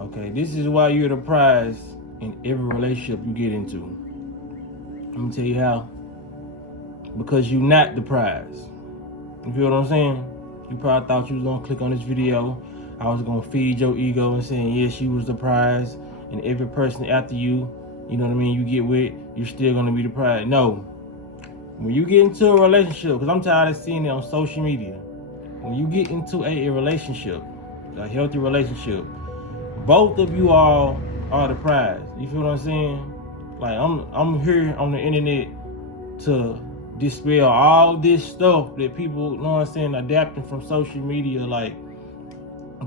Okay, this is why you're the prize in every relationship you get into. Let me tell you how. Because you're not the prize. You feel what I'm saying? You probably thought you was gonna click on this video. I was gonna feed your ego and saying, yes, you was the prize, and every person after you, you know what I mean, you get with, you're still gonna be the prize. No. When you get into a relationship, because I'm tired of seeing it on social media, when you get into a relationship, a healthy relationship, both of you all are the prize. You feel what I'm saying? Like I'm here on the internet to dispel all this stuff that people, you know what I'm saying, adapting from social media, like,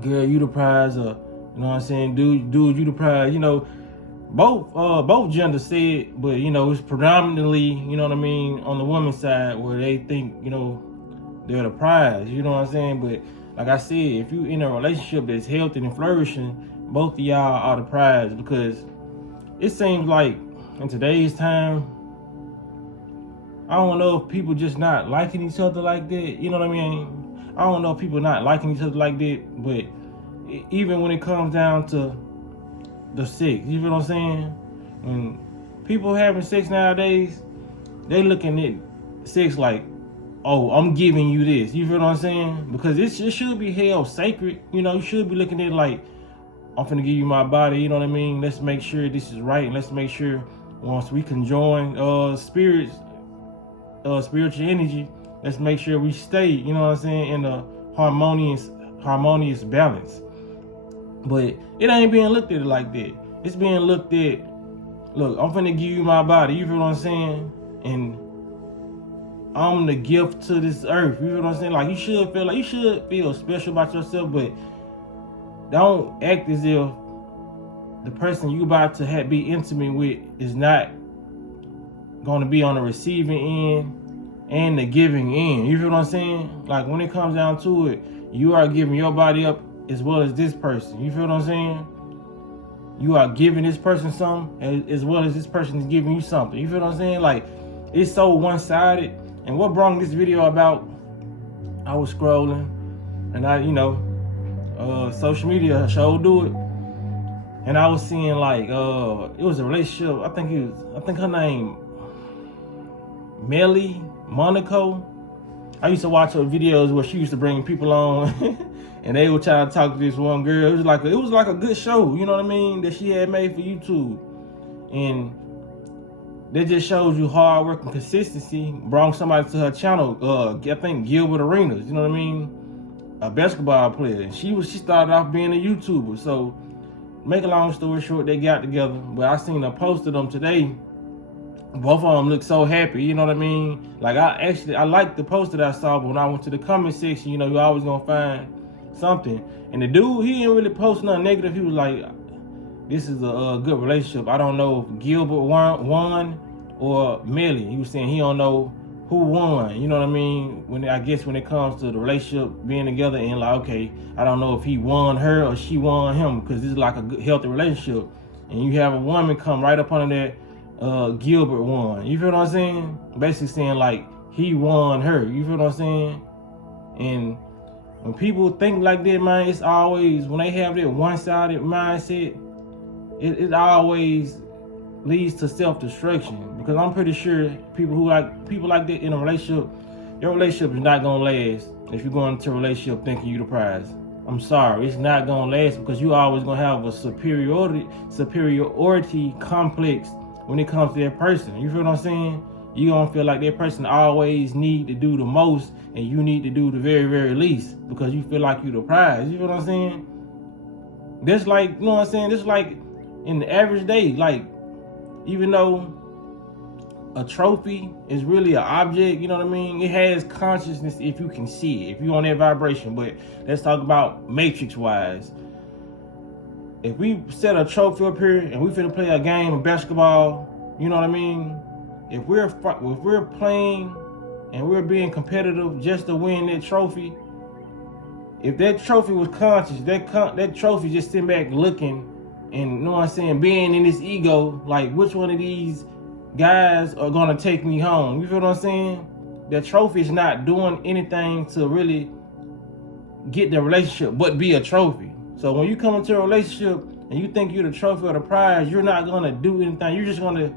girl, you the prize, or, you know what I'm saying, dude, you the prize. You know, both genders say it, but, you know, it's predominantly, you know what I mean, on the woman's side where they think, you know, they're the prize, you know what I'm saying? But like I said, if you in a relationship that's healthy and flourishing, both of y'all are the prize, because it seems like in today's time, I don't know if people just not liking each other like that, you know what I mean? I don't know if people not liking each other like that, but even when it comes down to the sex, you feel what I'm saying? When people having sex nowadays, they looking at sex like, oh, I'm giving you this. You feel what I'm saying? Because it should be held sacred. You know, you should be looking at it like, I'm finna give you my body. You know what I mean? Let's make sure this is right, and let's make sure once we conjoin spirits, spiritual energy, let's make sure we stay, you know what I'm saying, in a harmonious balance. But it ain't being looked at like that. It's being looked at, look, I'm finna give you my body. You feel what I'm saying? And I'm the gift to this earth. You feel what I'm saying? Like, you should feel special about yourself, but don't act as if the person you about to be intimate with is not going to be on the receiving end and the giving end. You feel what I'm saying? Like, when it comes down to it, you are giving your body up as well as this person. You feel what I'm saying? You are giving this person something as well as this person is giving you something. You feel what I'm saying? Like, it's so one-sided. And what brought this video about, I was scrolling, and social media showed do it, and I was seeing like it was a relationship. I think her name Melly Monaco. I used to watch her videos where she used to bring people on and they would try to talk to this one girl. It was like a good show, you know what I mean, that she had made for YouTube. And that just shows you hard work and consistency. Brought somebody to her channel, I think Gilbert Arenas, you know what I mean? A basketball player. And she started off being a YouTuber. So, make a long story short, they got together. But I seen a post of them today. Both of them look so happy, you know what I mean? Like, I liked the post that I saw, but when I went to the comment section, you know, you're always gonna find something. And the dude, he didn't really post nothing negative. He was like, this is a good relationship. I don't know if Gilbert won or Melly. He was saying he don't know who won. You know what I mean? When it comes to the relationship being together, and like, okay, I don't know if he won her or she won him, because this is like a good, healthy relationship. And you have a woman come right up under that, Gilbert won. You feel what I'm saying? Basically saying like he won her. You feel what I'm saying? And when people think like that, man, it's always, when they have that one-sided mindset, it always leads to self-destruction. Because I'm pretty sure people like that in a relationship, your relationship is not gonna last if you're going into a relationship thinking you the prize. I'm sorry, it's not gonna last, because you always gonna have a superiority complex when it comes to that person. You feel what I'm saying? You gonna feel like that person always need to do the most, and you need to do the very, very least, because you feel like you the prize. You feel what I'm saying? That's like, you know what I'm saying? That's like in the average day, like, even though a trophy is really an object, you know what I mean? It has consciousness if you can see it, if you're on that vibration. But let's talk about matrix-wise. If we set a trophy up here and we finna play a game of basketball, you know what I mean? If we're playing and we're being competitive just to win that trophy, if that trophy was conscious, that trophy just sitting back looking, and, you know what I'm saying, being in this ego, like, which one of these guys are gonna take me home? You feel what I'm saying? That trophy is not doing anything to really get the relationship but be a trophy. So when you come into a relationship, and you think you're the trophy or the prize, you're not gonna do anything. You're just gonna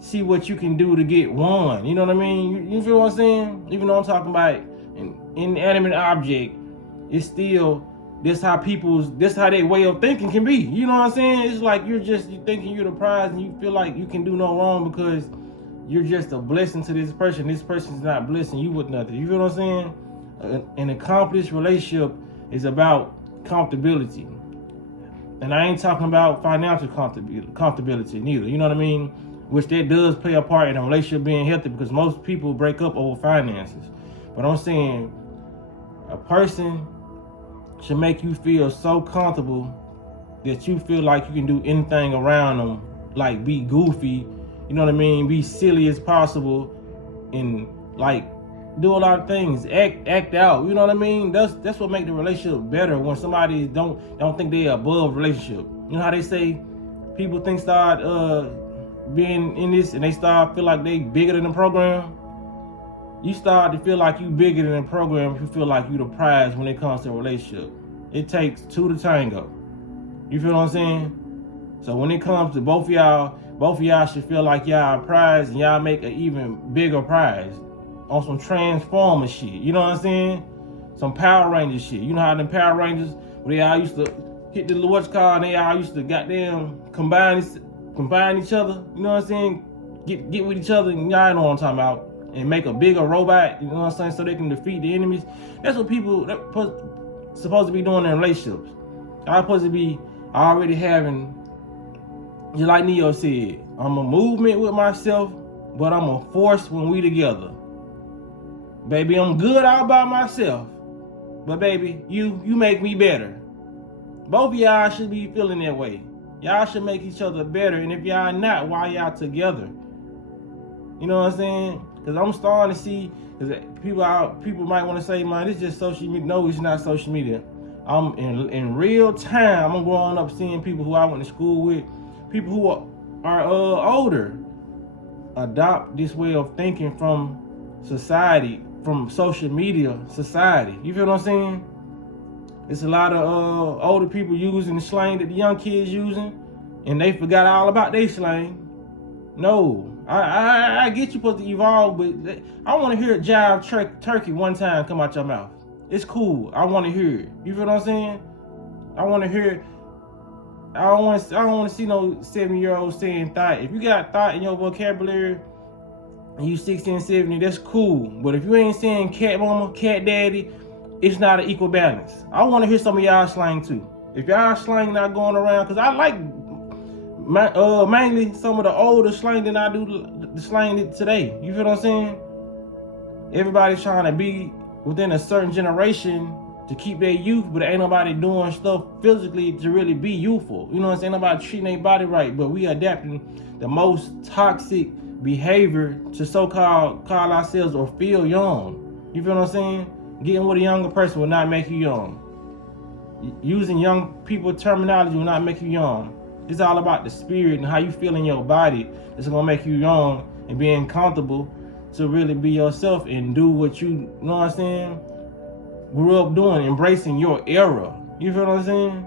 see what you can do to get one. You know what I mean? You feel what I'm saying? Even though I'm talking about an inanimate object, it's still this how their way of thinking can be. You know what I'm saying? It's like you're thinking you're the prize and you feel like you can do no wrong because you're just a blessing to this person. This person's not blessing you with nothing. You feel what I'm saying? An accomplished relationship is about comfortability. And I ain't talking about financial comfortability neither. You know what I mean? Which that does play a part in a relationship being healthy because most people break up over finances. But I'm saying a person should make you feel so comfortable that you feel like you can do anything around them, like be goofy, you know what I mean, be silly as possible, and like do a lot of things, act out, you know what I mean. That's what make the relationship better. When somebody don't think they're above relationship. You know how they say people start being in this and they start feel like they bigger than the program. You start to feel like you bigger than the program if you feel like you the prize when it comes to a relationship. It takes two to tango. You feel what I'm saying? So when it comes to both of y'all should feel like y'all a prize and y'all make an even bigger prize on some Transformer shit. You know what I'm saying? Some Power Rangers shit. You know how them Power Rangers, where they all used to hit the what's called, and they all used to goddamn combine each other. You know what I'm saying? Get with each other, and y'all know what I'm talking about. And make a bigger robot, you know what I'm saying, so they can defeat the enemies. That's what people supposed to be doing in relationships. I'm supposed to be already having, just like Neo said, I'm a movement with myself, but I'm a force when we together. Baby, I'm good all by myself, but baby, you make me better. Both of y'all should be feeling that way. Y'all should make each other better, and if y'all not, why y'all together? You know what I'm saying? Because I'm starting to see, because people might want to say, man, it's just social media. No, it's not social media. I'm in real time, I'm growing up seeing people who I went to school with, people who are older, adopt this way of thinking from society, from social media society. You feel what I'm saying? It's a lot of older people using the slang that the young kids using, and they forgot all about their slang. No, I get you supposed to evolve, but I want to hear jive turkey one time come out your mouth. It's cool. I want to hear it. You feel what I'm saying? I want to hear it. I don't want to see no 7-year-old saying thought. If you got thought in your vocabulary and you 16, 17, that's cool. But if you ain't saying cat mama, cat daddy, it's not an equal balance. I want to hear some of y'all slang too. If y'all slang not going around, because I like mainly some of the older slang than I do the slang today. You feel what I'm saying? Everybody's trying to be within a certain generation to keep their youth, but ain't nobody doing stuff physically to really be youthful. You know what I'm saying? Ain't nobody treating their body right, but we adapting the most toxic behavior to call ourselves or feel young. You feel what I'm saying? Getting with a younger person will not make you young. Using young people terminology will not make you young. It's all about the spirit and how you feel in your body. It's gonna make you young and being comfortable to really be yourself and do what you know what I'm saying, grew up doing, embracing your era. You feel what I'm saying?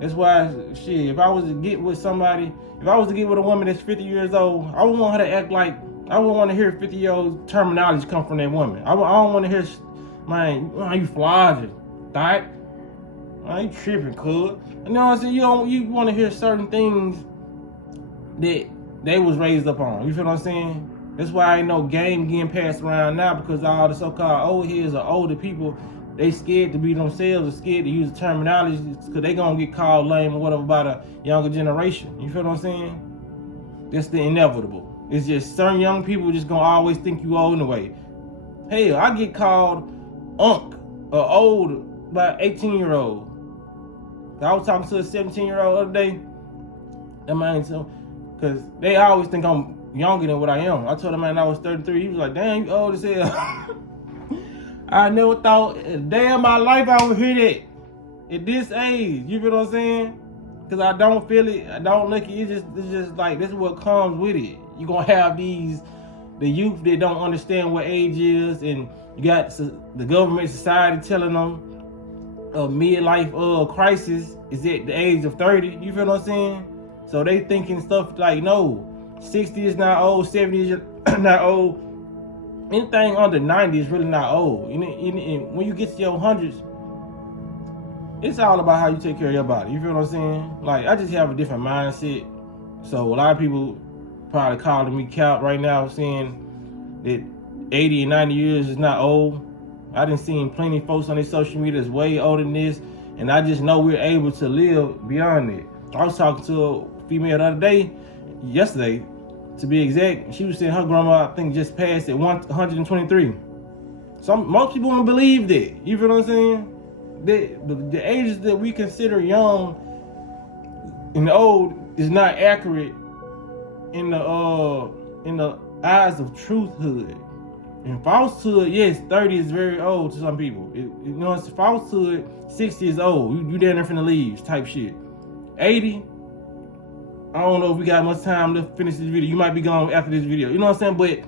That's why, shit, if I was to get with a woman that's 50 years old, I would want her to act like, I would want to hear 50-year-old terminology come from that woman. I don't want to hear, man, you flogging, thought. I ain't tripping, cuz. You know what I'm saying? You want to hear certain things that they was raised up on. You feel what I'm saying? That's why ain't no game getting passed around now, because all the so-called old heads or older people, they scared to be themselves or scared to use the terminology because they gonna get called lame or whatever by the younger generation. You feel what I'm saying? That's the inevitable. It's just certain young people just gonna always think you old anyway. Hell, I get called unk or old by 18-year-old. I was talking to a 17-year-old the other day. That man, because they always think I'm younger than what I am. I told him, man, I was 33. He was like, damn, you old as hell. I never thought a day of my life I would hear that at this age. You feel what I'm saying? Because I don't feel it. I don't look at it. It's just like, this is what comes with it. You're going to have the youth that don't understand what age is, and you got the government, society telling them midlife crisis is at the age of 30. You feel what I'm saying? So they thinking stuff like, no, 60 is not old, 70 is not old. Anything under 90 is really not old. And when you get to your hundreds, it's all about how you take care of your body. You feel what I'm saying? Like, I just have a different mindset. So a lot of people probably calling me cap right now, saying that 80 and 90 years is not old. I done seen plenty of folks on their social media that's way older than this, and I just know we're able to live beyond it. I was talking to a female the other day, yesterday, to be exact. She was saying her grandma, I think, just passed at 123. Most people don't believe that. You feel what I'm saying? The ages that we consider young and old is not accurate in the eyes of truthhood. In falsehood, yes, 30 is very old to some people. It's falsehood, 60 is old. You down there from the leaves type shit. 80, I don't know if we got much time to finish this video. You might be gone after this video. You know what I'm saying? But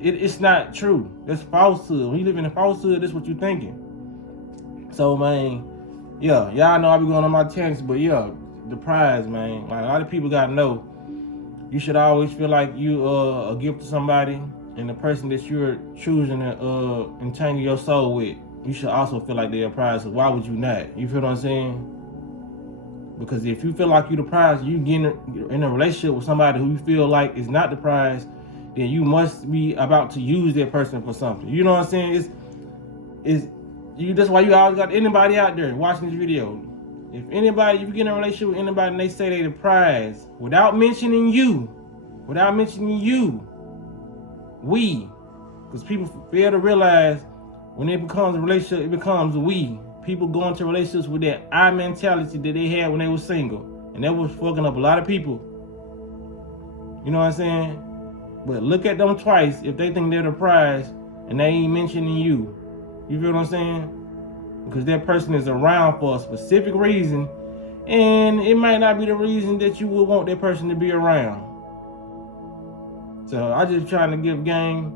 it's not true. That's falsehood. When you live in a falsehood, that's what you're thinking. So, man, yeah, y'all know I be going on my tangents, but yeah, the prize, man. Like, a lot of people gotta know, you should always feel like you a gift to somebody, and the person that you're choosing to entangle your soul with, you should also feel like they're a prize. So why would you not? You feel what I'm saying? Because if you feel like you're the prize, you get in a relationship with somebody who you feel like is not the prize, then you must be about to use that person for something. You know what I'm saying? That's why you always got anybody out there watching this video. If you get in a relationship with anybody and they say they the prize, without mentioning you, because people fail to realize when it becomes a relationship, it becomes we. People go into relationships with that I mentality that they had when they were single, and that was fucking up a lot of people. You know what I'm saying? But look at them twice if they think they're the prize and they ain't mentioning you. You feel what I'm saying? Because that person is around for a specific reason, and it might not be the reason that you would want that person to be around. So I just trying to give game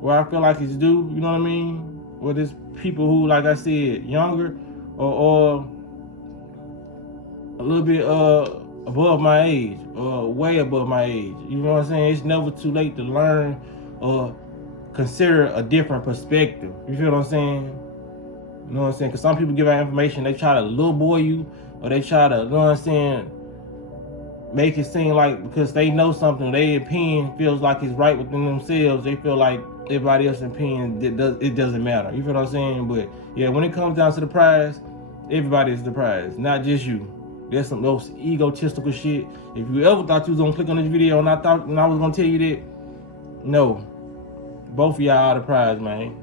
where I feel like it's due, you know what I mean? Where it's people who, like I said, younger or a little bit above my age or way above my age. You know what I'm saying? It's never too late to learn or consider a different perspective. You feel what I'm saying? You know what I'm saying? Because some people give out information, they try to little boy you, or they try to, you know what I'm saying, make it seem like because they know something, their opinion feels like it's right within themselves, they feel like everybody else's opinion, it doesn't matter. You feel what I'm saying? But yeah, when it comes down to the prize, everybody is the prize, not just you. There's some those egotistical shit. If you ever thought you was gonna click on this video and I was gonna tell you that, no. Both of y'all are the prize, man.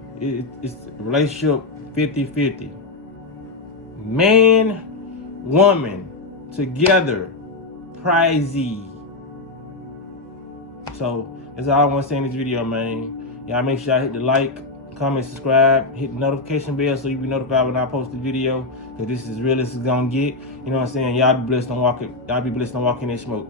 It's a relationship 50-50. Man, woman, together, prizey. So that's all I want to say in this video, man. Y'all make sure y'all hit the like, comment, subscribe, hit the notification bell so you be notified when I post the video. Cause this is real, this is gonna get. You know what I'm saying? Y'all be blessed on walking that smoke.